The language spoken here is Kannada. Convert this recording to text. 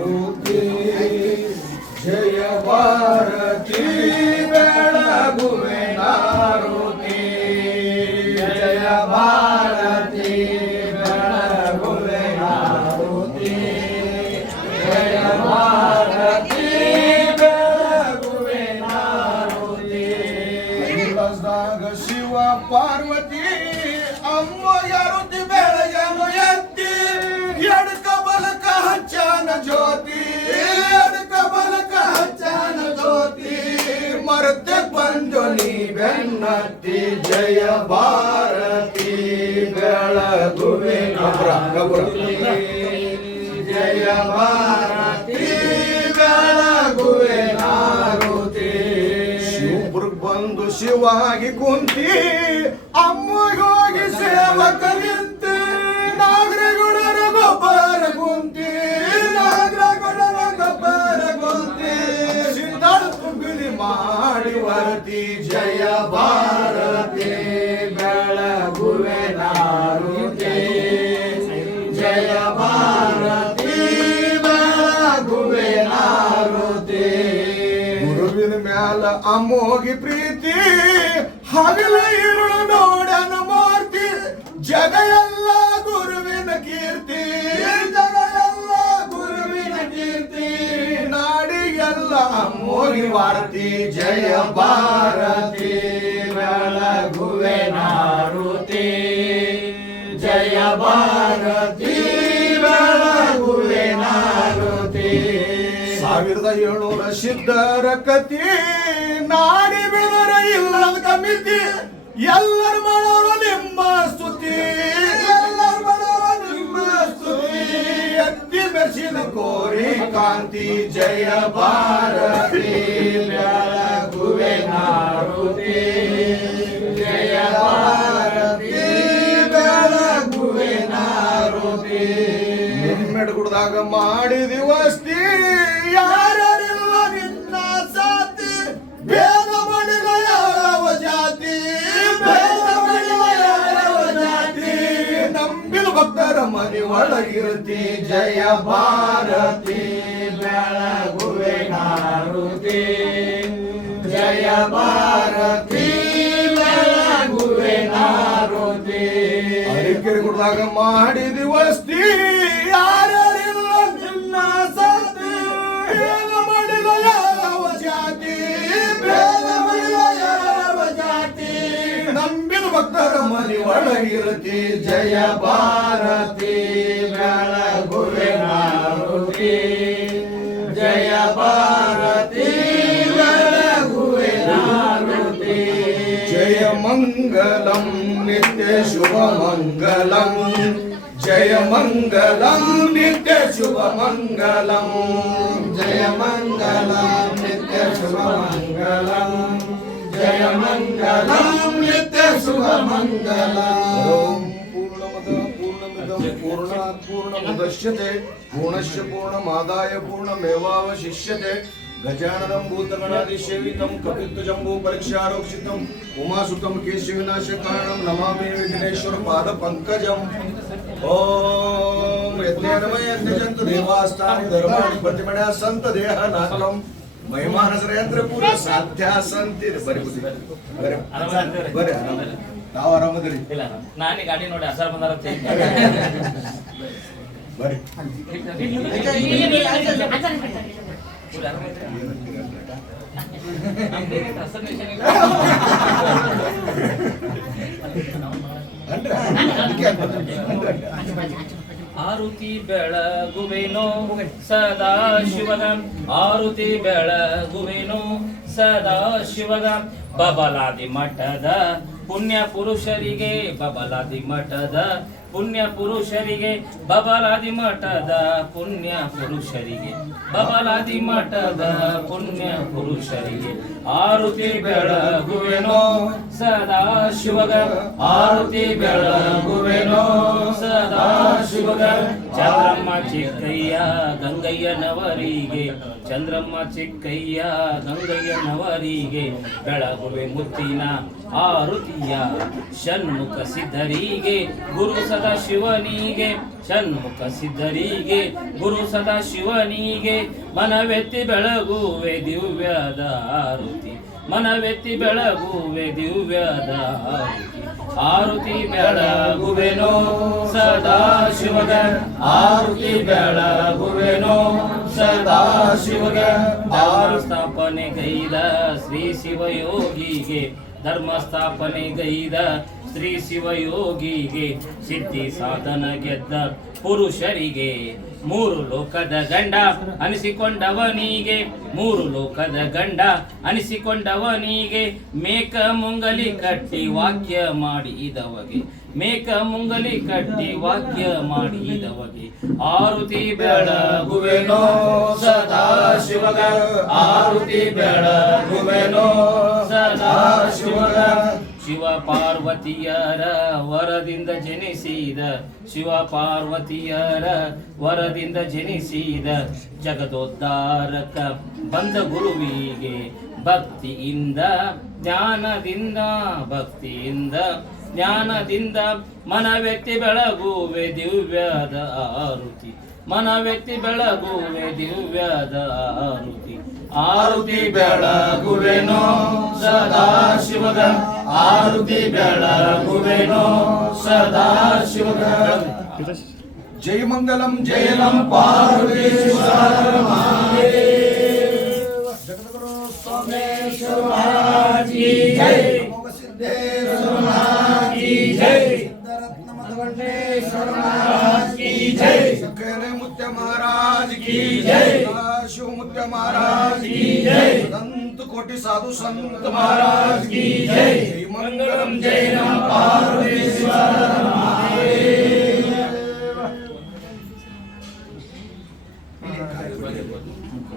ಮಾರುತಿ ಜಯ ಭಾರತಿ ಬೆಳಗುವೆ ಮಾರುತಿ ಜಯ ಭಾರತಿ ಬೆಳಗುವೆ ಮಾರುತಿ ಜಯ ಭಾರತಿ ಬೆಳಗುವೆ ಮಾರುತಿ ಕೈಲಾಸದಾಗ ಶಿವ ಪಾರ್ವತಿ ಅಮ್ಮ ಯಾರುತಿ ಬೆಳಗನು ಎತ್ತಿ ಎಡಕ ಬಲಕ ಹಚ್ಚಾನ ಜ್ಯೋತಿ ಎಡಕ ಬಲಕ ಹಚ್ಚಾನ ಜ್ಯೋತಿ ಮರತೆ ಬಂದು ನೀ ಬೆನ್ನತ್ತಿ ಜಯ ಭಾರತಿ ಬೆಳಗುವೆ ಜಯ ಭಾರತಿ ಬೆಳಗುವೆ ಮಾರುತಿ ಶಿವಪುರಕ್ಕೆ ಬಂದು ಶಿವಾಗಿ ಕುಂತಿ ಅಮ್ಮಗೋಗಿ ಸೇವಕ ನಿಂತಿ ನಾಗರಗುಡರ ಗೊಬ್ಬರ ಕುಂತಿ ನಾಗರಗುಡರ ಗೊಬ್ಬರ ಕುಂತಿ ಸಿದ್ಧಾಳ ತುಂಬಿಲಿ ಮಾಡಿ ವರತಿ ಜಯ ಭಾರತಿ ಬೆಳಗುವೆ ಮಾರುತಿ ಜಯ ಭಾರತಿ ಬೆಳಗುವೆ ಮಾರುತಿ ಗುರುವಿನ ಮ್ಯಾಲ ಅಮೋಗಿ ಪ್ರೀತಿ ಹಗಲ ಇರುಳು ನೋಡನ ಮೂರ್ತಿ ಜಗ ಎಲ್ಲ ಗುರುವಿನ ಕೀರ್ತಿ ಜಗ ಎಲ್ಲ ಗುರುವಿನ ಕೀರ್ತಿ ನಾಡಿ ಎಲ್ಲ ಮೋಗಿ ವಾರ್ತಿ ಜಯ ಭಾರತಿ ಬೆಳಗುವೆ ಮಾರುತಿ ಜಯ ಭಾರತಿ ಬೆಳಗುವೆ ಮಾರುತಿ 1700 ಸಿದ್ಧರ ಕತಿ ನಾಡಿ ಬೆದರ ಇಲ್ಲದ ಕಮಿತಿ ಎಲ್ಲರ ಮಾಡೋರು ನಿಮ್ಮ ಸ್ತುತಿ ಎಲ್ಲರ ಮಾಡೋರು ನಿಮ್ಮ ಸ್ತುತಿ ಎತ್ತಿ ಮೆರ್ಸಿನ ಕೋರಿ ಕಾಂತಿ ಜಯ ಭಾರತಿ ಬೆಳಗುವೆ ಮಾರುತಿ ಜಯ ಭಾರತಿ ಬೆಳಗುವೆ ಮಾರುತಿ ಮೆಡ್ಗುಡ್ದಾಗ ಮಾಡಿದಿ ವಸ್ತಿ ಯಾರಿಲ್ಲ ನಿನ್ನ ಸಾತಿ ಭೇದ ಮಾಡಿದ ಯಾವ ಜಾತಿ ಭೇದ ಮಾಡಿದ ಯಾವ ಜಾತಿ ನಂಬಿದ ಭಕ್ತರ ಮನೆ ಒಳಗಿರುತ್ತಿ ಜಯ ಭಾರತಿ ಬೆಳಗುವೆ ಮಾರುತಿ ಜಯ ಭಾರತಿ ಬೆಳಗುವೆ ಮಾರುತಿ ಅರಿಕೆರೆ ಗುಡ್ದಾಗ ಮಾಡಿದಿ ವಸ್ತಿ ಯಾರಿಲ್ಲ ನಿನ್ನ ಸಾತಿ ಭೇದ ಮಾಡಿದ ಯಾವ ಜಾತಿ ಭೇದ ಮಾಡಿದ ಯಾವ ಜಾತಿ ನಂಬಿದ ಭಕ್ತರ ಮನೆ ಒಳಗಿರುತ್ತಿ ಜಯ ಭಾರತಿ ಬೆಳಗುವೆ ಮಾರುತಿ ಜಯ ಭಾರತಿ ಬೆಳಗುವೆ ಮಾರುತಿ ಜಯ ಮಂಗಲಂ ನಿತ್ಯ ಶುಭ ಮಂಗಲಂ ಜಯ ಮಂಗಲಂ ನಿತ್ಯ ಶುಭ ಮಂಗಲಂ ಜಯ ಮಂಗಲಂ ನಿತ್ಯ ಶುಭ ಮಂಗಲಂ ಜಯ ಮಂಗಲಂ ನಿತ್ಯ ಶುಭ ಮಂಗಲಂ ಪೂರ್ಣಮದ ಪೂರ್ಣಮಿದಂ ಪೂರ್ಣಾತ್ ಪೂರ್ಣಮುದಚ್ಯತೆ ಪೂರ್ಣಸ್ಯ ಪೂರ್ಣಮಾದಾಯ ಪೂರ್ಣಮೇವಾವಶಿಷ್ಯತೆ ಗಜಾನನಂ ಭೂತಗಣಾಧಿಸೇವಿತಂ ಕಪಿತ್ವಜಂಬೂ ಪರೀಕ್ಷಾರೋಕ್ಷಿತಂ ಉಮಾಸುತಂ ಕೇಶವಿನಾಶಕಾರಣಂ ನಮಾಮಿ ವಿಘ್ನೇಶ್ವರ ಪಾದ ಪಂಕಜಂ ಓಂ ಯಜ್ಞೇನಮಯಜ್ಞಜಂತು ದೇವಾಸ್ಥಾನಿ ಧರ್ಮಾಣಿ ಪ್ರತಿಮಣ್ಯ ಸಂತ ದೇಹ ನಾಕಂ ಮಹಿಮಾನಸರ ಯಂತ್ರ ಪೂರ ಸಾಧ್ಯ ಸಂತಿ ಬರಿ ಬುದ್ಧಿ ಬರಿ ನಾವು ಆರಾಮದ್ರಿ ಇಲ್ಲ ನಾನೇ ಗಾಡಿ ನೋಡಿ ಅಸರ್ ಬಂದಾರ ಬರಿ ಆರುತಿ ಬೆಳಗುವೆನೋ ಸದಾ ಶಿವಗ ಆರುತಿ ಬೆಳಗುವೆನೋ ಸದಾ ಶಿವಗ ಬಬಲಾದಿ ಮಠದ ಪುಣ್ಯ ಪುರುಷರಿಗೆ ಬಬಲಾದಿ ಮಠದ ಪುಣ್ಯ ಪುರುಷರಿಗೆ ಬಬಲಾದಿ ಮಠದ ಪುಣ್ಯ ಪುರುಷರಿಗೆ ಬಬಲಾದಿ ಮಠದ ಪುಣ್ಯ ಪುರುಷರಿಗೆ ಆರುತಿ ಬೆಳಗುವೆನೋ ಸದಾ ಶಿವಗ ಆರುತಿ ಬೆಳಗುವೆನೋ ಸದಾ ಶಿವಗ ಚಂದ್ರಮ್ಮ ಚಿಕ್ಕಯ್ಯ ಗಂಗಯ್ಯನವರಿಗೆ ಚಂದ್ರಮ್ಮ ಚಿಕ್ಕಯ್ಯ ಗಂಗಯ್ಯನವರಿಗೆ ಬೆಳಗುವೆ ಮುತ್ತಿನ ಆರುತಿಯ ಷಣ್ಮುಖ ಸಿದ್ಧರಿಗೆ ಗುರು ಸದಾಶಿವನಿಗೆ ಷಣ್ಮುಖ ಸಿದ್ಧರಿಗೆ ಗುರು ಸದಾಶಿವನಿಗೆ ಮನವೆತ್ತಿ ಬೆಳಗುವೆ ದಿವ್ಯದ ಆರುತಿ ಮನವೆತ್ತಿ ಬೆಳಗುವೆ ದಿವ್ಯದ ಆರುತಿ ಬೆಳಗುವೆನೋ ಸದಾ ಶಿವಗ ಆರುತಿ ಬೆಳಗುವೆನೋ ಸದಾ ಶಿವಗ ಧರ್ಮ ಸ್ಥಾಪನೆಗೈದ ಶ್ರೀ ಶಿವಯೋಗಿಗೆ ಧರ್ಮ ಸ್ಥಾಪನೆಗೈದ ಶ್ರೀ ಶಿವಯೋಗಿಗೆ ಸಿದ್ಧಿ ಸಾಧನ ಗೆದ್ದ ಪುರುಷರಿಗೆ ಮೂರು ಲೋಕದ ಗಂಡ ಅನಿಸಿಕೊಂಡವನಿಗೆ ಮೂರು ಲೋಕದ ಗಂಡ ಅನಿಸಿಕೊಂಡವನಿಗೆ ಮೇಕ ಮುಂಗಲಿ ಕಟ್ಟಿ ವಾಕ್ಯ ಮಾಡಿದವಗೆ ಮೇಕ ಮುಂಗಲಿ ಕಟ್ಟಿ ವಾಕ್ಯ ಮಾಡಿದವಗೆ ಆರುತಿ ಬೆಳಗುವೆನೋ ಸದಾ ಶಿವಗ ಆರುತಿ ಬೆಳಗುವೆನೋ ಸದಾ ಶಿವಗ ಶಿವ ಪಾರ್ವತಿಯರ ವರದಿಂದ ಜನಿಸಿದ ಶಿವ ಪಾರ್ವತಿಯರ ವರದಿಂದ ಜನಿಸಿದ ಜಗದೋದ್ಧಾರಕ ಬಂದ ಗುರುವಿಗೆ ಭಕ್ತಿಯಿಂದ ಜ್ಞಾನದಿಂದ ಭಕ್ತಿಯಿಂದ ಜ್ಞಾನದಿಂದ ಮನವೆತ್ತಿ ಬೆಳಗುವೆ ದಿವ್ಯದ ಆರುತಿ ಮನವೆತ್ತಿ ಬೆಳಗುವೆ ದಿವ್ಯದ ಆರುತಿ ಆರುತಿ ಬೆಳಗುವೆನೋ ಸದಾ ಶಿವಗ ಆರುತಿ ಬೆಳಗುವೆನೋ ಸದಾ ಶಿವಗ ಜೈ ಮಂಗಲಂ ಜಯ ನಂ ಪಾರ್ವತೀಶ್ವರ ಮಹಾದೇವ ಜಗದ್ಗುರು ಸೋಮೇಶ್ವರ ಮಹಾರಾಜ್ ಕಿ ಜೈ ಅಮೋಘ ಸಿದ್ದೇಶ್ವರ ಮಹಾರಾಜ್ ಕಿ ಜೈ ಸಿದ್ಧರತ್ನ ಮಧುಕಂಠೇಶ್ವರ ಮಹಾರಾಜ್ ಕಿ ಜೈ ಸಕ್ಕರೆ ಮುತ್ಯ ಮಹಾರಾಜ್ ಕಿ ಜೈ ಶಿವ ಮುತ್ಯ ಮಹಾರಾಜ್ की जय संत कोटि साधु संत महाराज की जय मंगलम जय नम पार्वतीश्वर महादेव